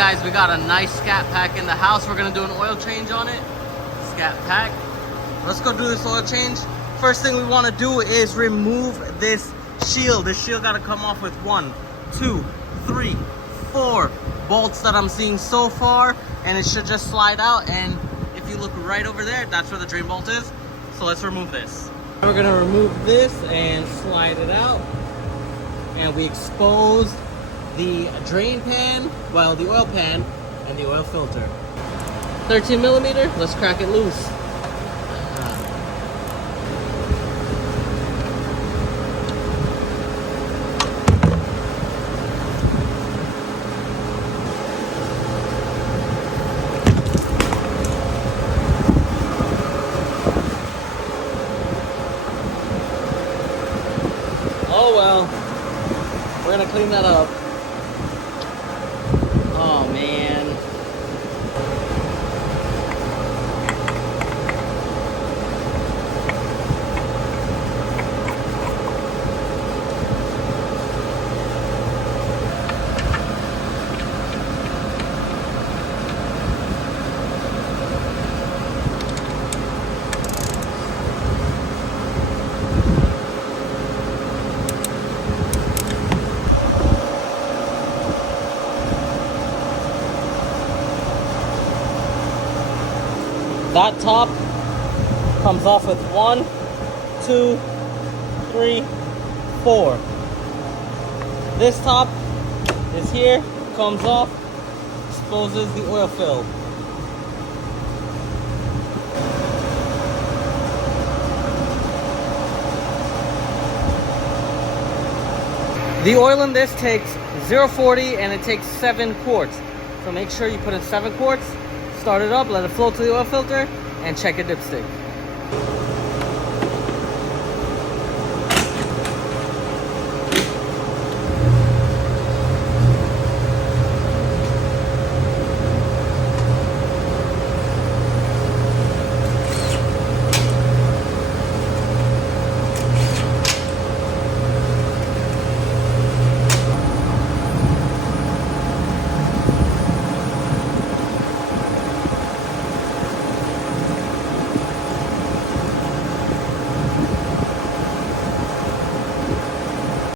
guys, we got a nice Scat Pack in the house. We're gonna do an oil change on it. Scat Pack. Let's go do this oil change. First thing we want to do is remove this shield. This shield got to come off with 1, 2, 3, 4 bolts that I'm seeing so far, and it should just slide out. And if you look right over there, that's where the drain bolt is. So let's remove this. We're gonna remove this and slide it out, and we exposed the drain pan, well, the oil pan and the oil filter. 13 millimeter. Let's crack it loose. Oh well, we're gonna clean that up. Oh man. That top comes off with 1, 2, 3, 4. This top is here, comes off, exposes the oil fill. The oil in this takes 0.40 and it takes 7 quarts. So make sure you put in 7 quarts. Start it up, let it flow to the oil filter, and check your dipstick.